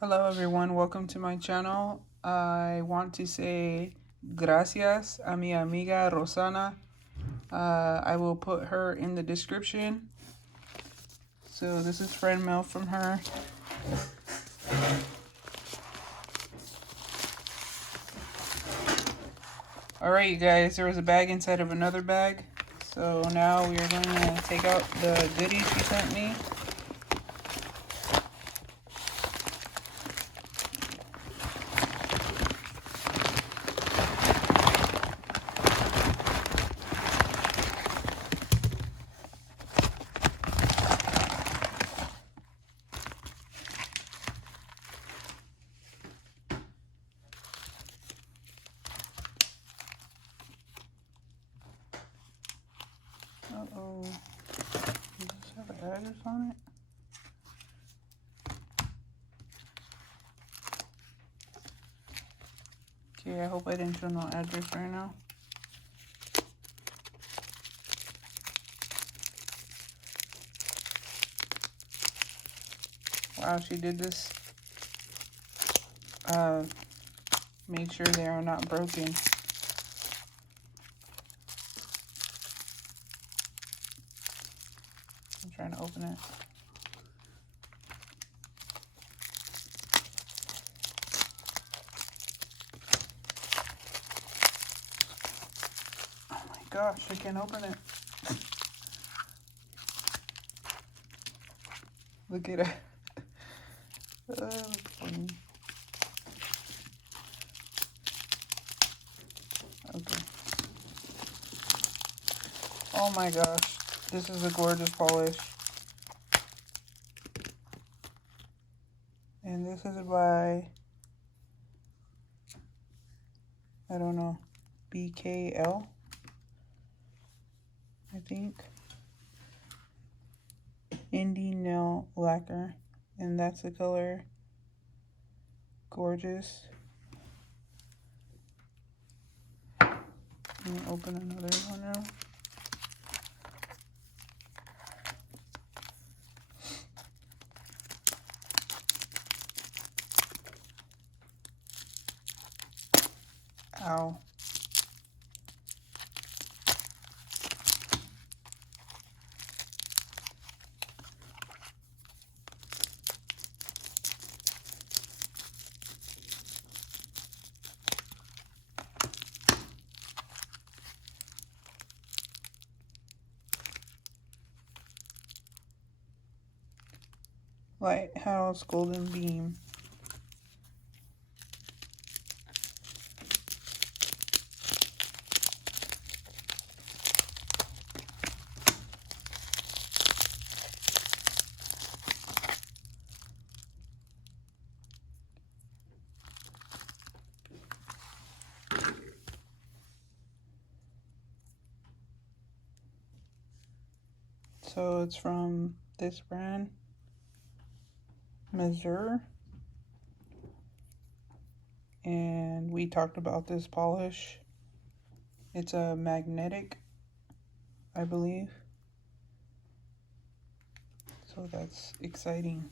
Hello everyone, welcome to my channel. I want to say gracias a mi amiga Rosana. I will put her in the description. So this is friend mail from her. Alright you guys, there was a bag inside of another bag. So now we are going to take out the goodies she sent me. Uh-oh. Does this have an address on it? Okay, I hope I didn't show no address right now. Wow, she did this. Made sure they are not broken. I'm trying to open it. Oh my gosh, I can't open it. Look at it. That's funny. Okay. Oh my gosh, this is a gorgeous polish. And this is by, I don't know, BKL, I think. Indie Nail Lacquer. And that's the color. Gorgeous. Let me open another one now. Ow. Lighthouse Golden Beam. So it's from this brand, Mazur. And we talked about this polish. It's a magnetic, I believe. So that's exciting.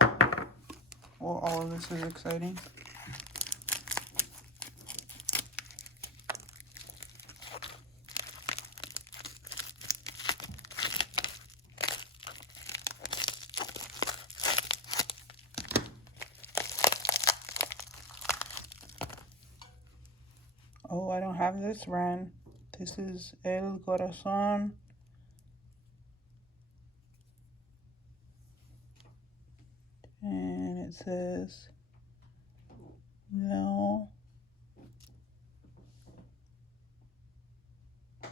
Well, all of this is exciting. Oh, I don't have this brand. This is El Corazon. And it says no.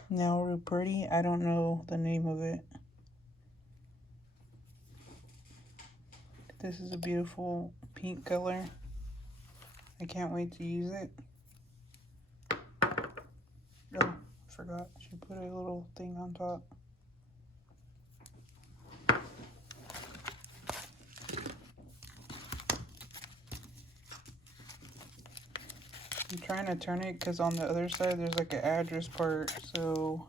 Now Ruperti. I don't know the name of it. This is a beautiful pink color. I can't wait to use it. Oh, forgot. She put a little thing on top. I'm trying to turn it because on the other side there's like an address part, so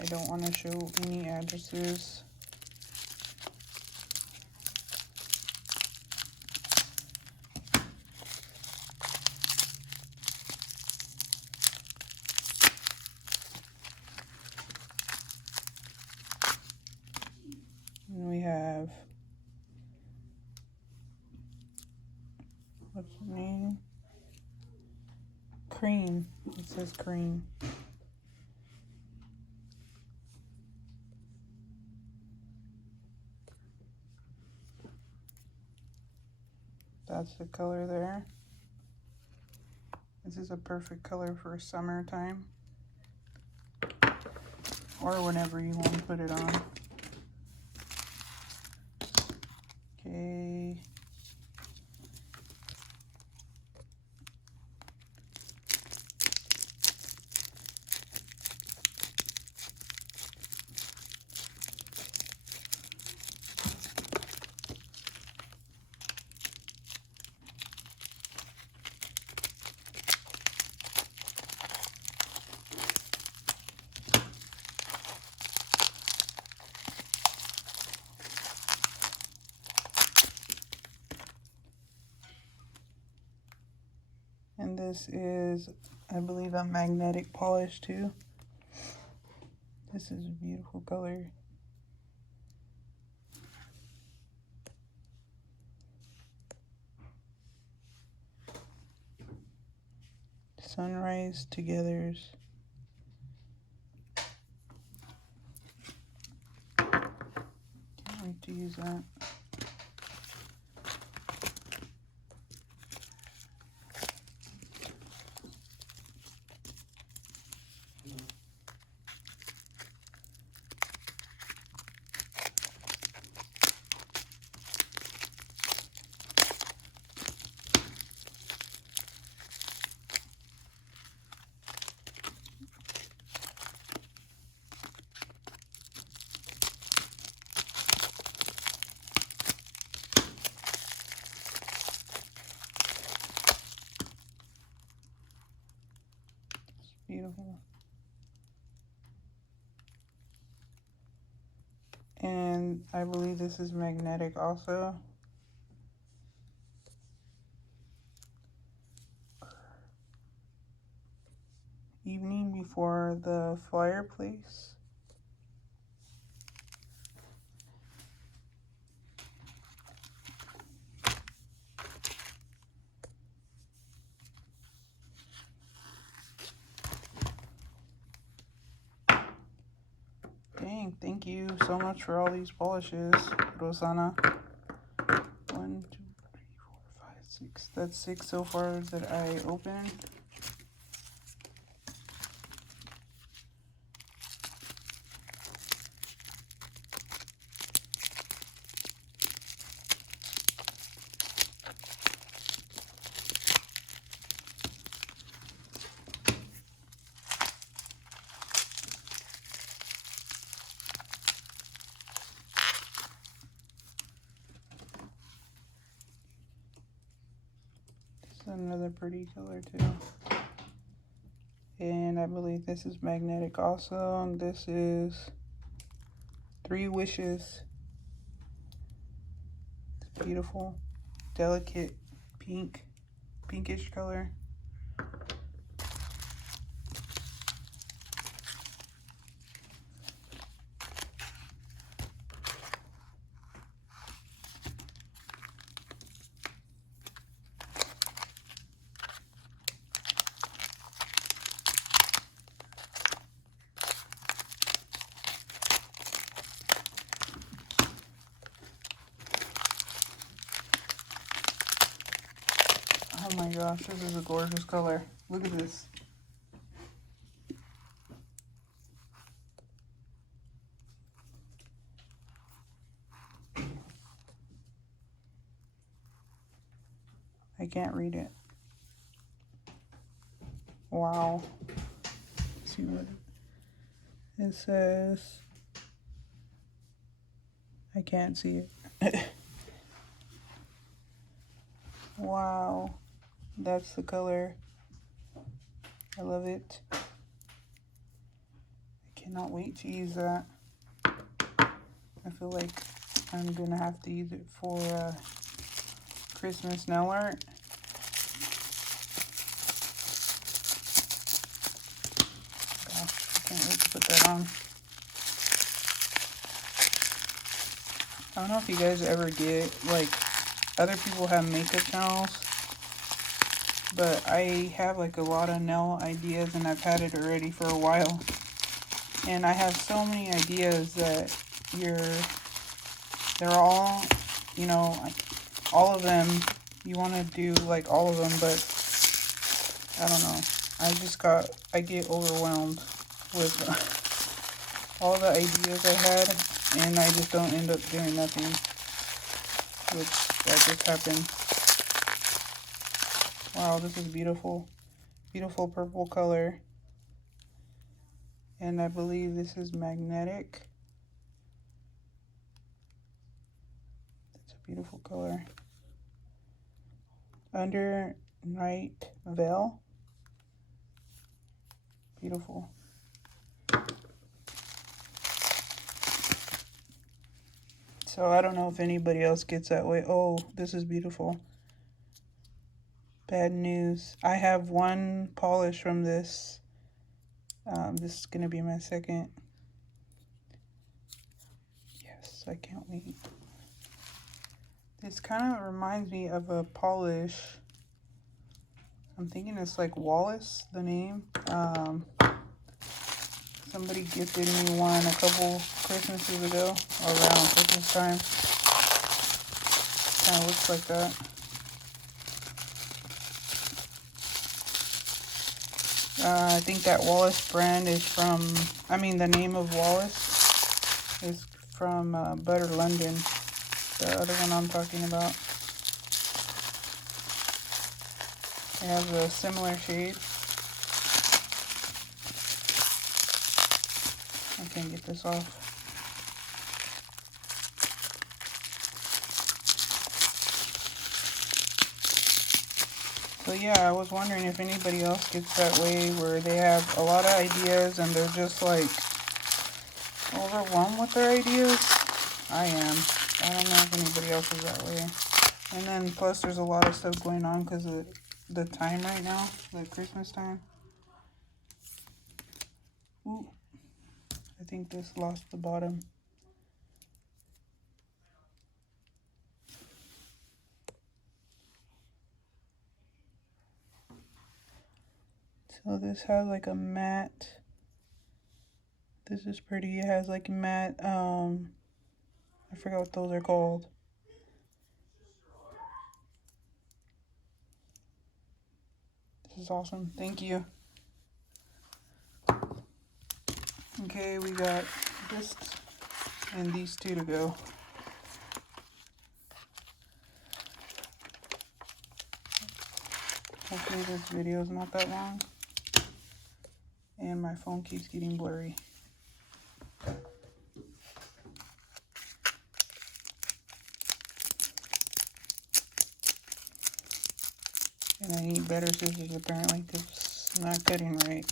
I don't want to show any addresses. And we have, what's the name? Cream. It says Cream. That's the color there. This is a perfect color for summertime, or whenever you want to put it on. Okay. And this is, I believe, a magnetic polish too. This is a beautiful color. Sunrise Togethers. Can't wait to use that. Beautiful. And I believe this is magnetic also. Evening before the fireplace. Dang, thank you so much for all these polishes, Rosana. 1, 2, 3, 4, 5, 6. That's 6 so far that I opened. Another pretty color too, and I believe this is magnetic also, and this is 3 Wishes. It's beautiful, delicate pinkish color. Oh my gosh, this is a gorgeous color. Look at this. I can't read it. Wow. Let's see what it says. I can't see it. Wow, that's the color. I love it. I cannot wait to use that. I feel like I'm gonna have to use it for Christmas nail art. Gosh, I can't wait to put that on. I don't know if you guys ever get, like, other people have makeup channels, but I have like a lot of nail ideas and I've had it already for a while. And I have so many ideas that they're all, you know, all of them, you want to do like all of them, but I don't know. I get overwhelmed with all the ideas I had, and I just don't end up doing nothing, which that just happened. Wow, this is beautiful. Beautiful purple color. And I believe this is magnetic. It's a beautiful color. Under Night Veil. Beautiful. So I don't know if anybody else gets that way. Oh, this is beautiful. Bad news. I have one polish from this. This is going to be my second. Yes, I can't wait. This kind of reminds me of a polish. I'm thinking it's like Wallace, the name. Somebody gifted me one a couple Christmases ago, around Christmas time. Kind of looks like that. I think that Wallace brand is from, the name of Wallace is from Butter London, the other one I'm talking about. It has a similar shade. I can't get this off. So yeah, I was wondering if anybody else gets that way where they have a lot of ideas and they're just like overwhelmed with their ideas. I am. I don't know if anybody else is that way. And then plus there's a lot of stuff going on because of the time right now, the Christmas time. Ooh, I think this lost the bottom. So this has like a matte. This is pretty. It has like matte, I forgot what those are called. This is awesome. Thank you. Okay, we got this and these two to go. Hopefully this video is not that long. And my phone keeps getting blurry. And I need better scissors apparently because it's not cutting right.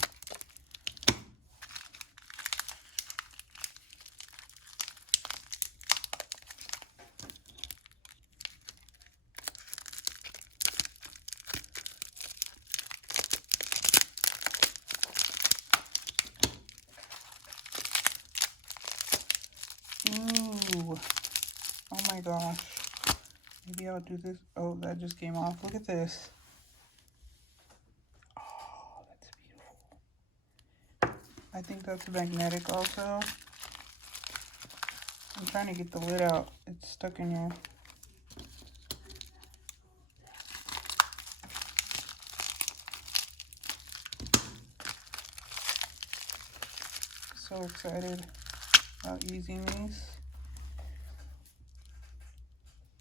Ooh, oh my gosh. Maybe I'll do this. Oh, that just came off. Look at this. Oh, that's beautiful. I think that's magnetic also. I'm trying to get the lid out. It's stuck in here. So excited about using these.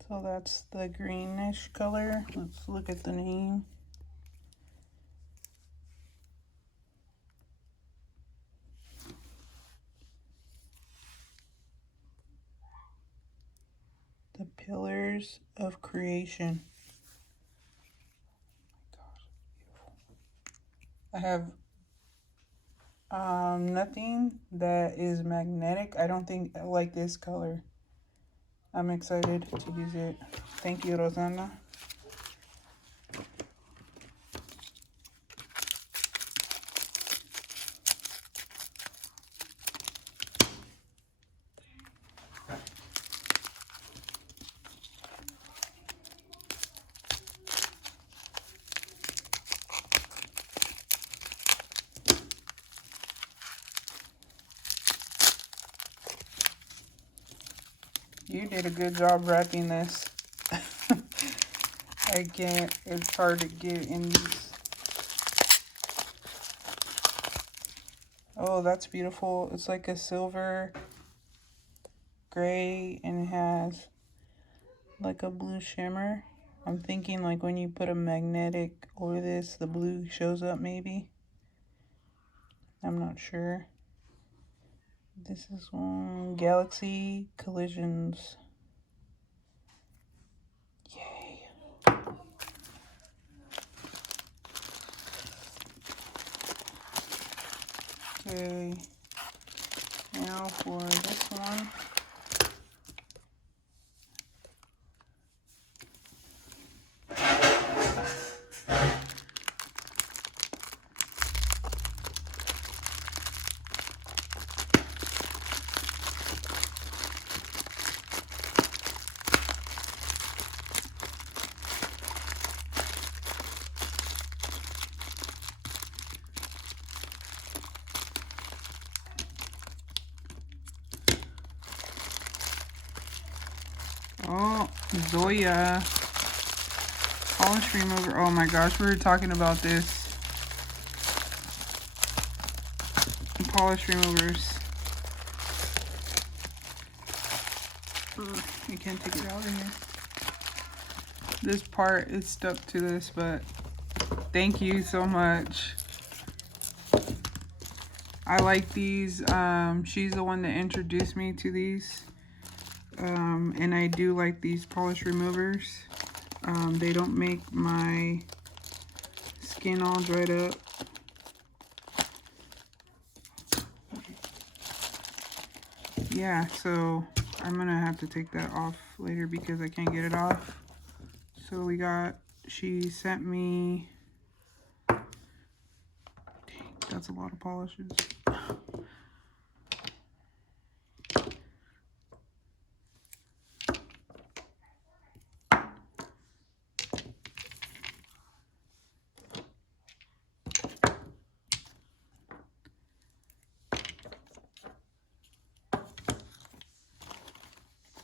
So that's the greenish color. Let's look at the name. The Pillars of Creation. I have nothing that is magnetic. I don't think I like this color. I'm excited to use it. Thank you, Rosana. You did a good job wrapping this. I can't, it's hard to get in these. Oh, that's beautiful. It's like a silver gray and it has like a blue shimmer. I'm thinking like when you put a magnetic over this, the blue shows up maybe. I'm not sure. This is one Galaxy Collisions. Yay. Okay. Now for this one. Oh, Zoya polish remover. Oh my gosh, we were talking about this. Polish removers. I can't take it out of here. This part is stuck to this, but thank you so much. I like these. She's the one that introduced me to these. And I do like these polish removers. They don't make my skin all dried up. Yeah, so I'm gonna have to take that off later because I can't get it off. So we got, she sent me, dang, that's a lot of polishes.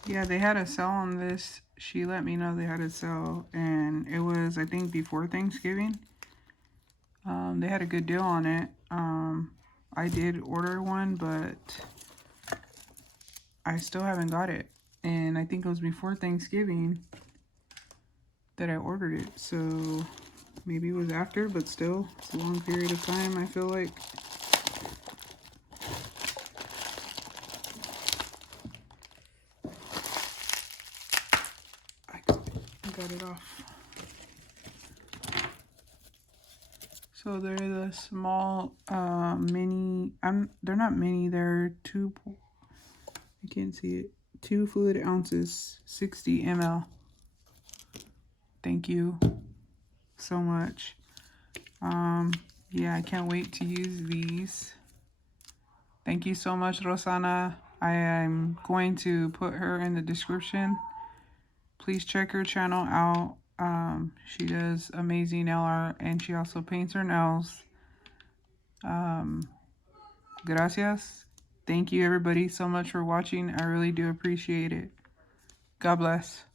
Yeah, they had a sale on this. She let me know they had a sale, and it was, I think, before Thanksgiving. They had a good deal on it. I did order one, but I still haven't got it. And I think it was before Thanksgiving that I ordered it. So maybe it was after, but still, it's a long period of time, I feel like. I got it off. So they're the small mini, they're not mini, they're I can't see it. 2 fluid ounces, 60 ml. Thank you so much. Yeah, I can't wait to use these. Thank you so much, Rosana. I am going to put her in the description. Please check her channel out. She does amazing nail art and she also paints her nails. Gracias. Thank you everybody so much for watching. I really do appreciate it. God bless.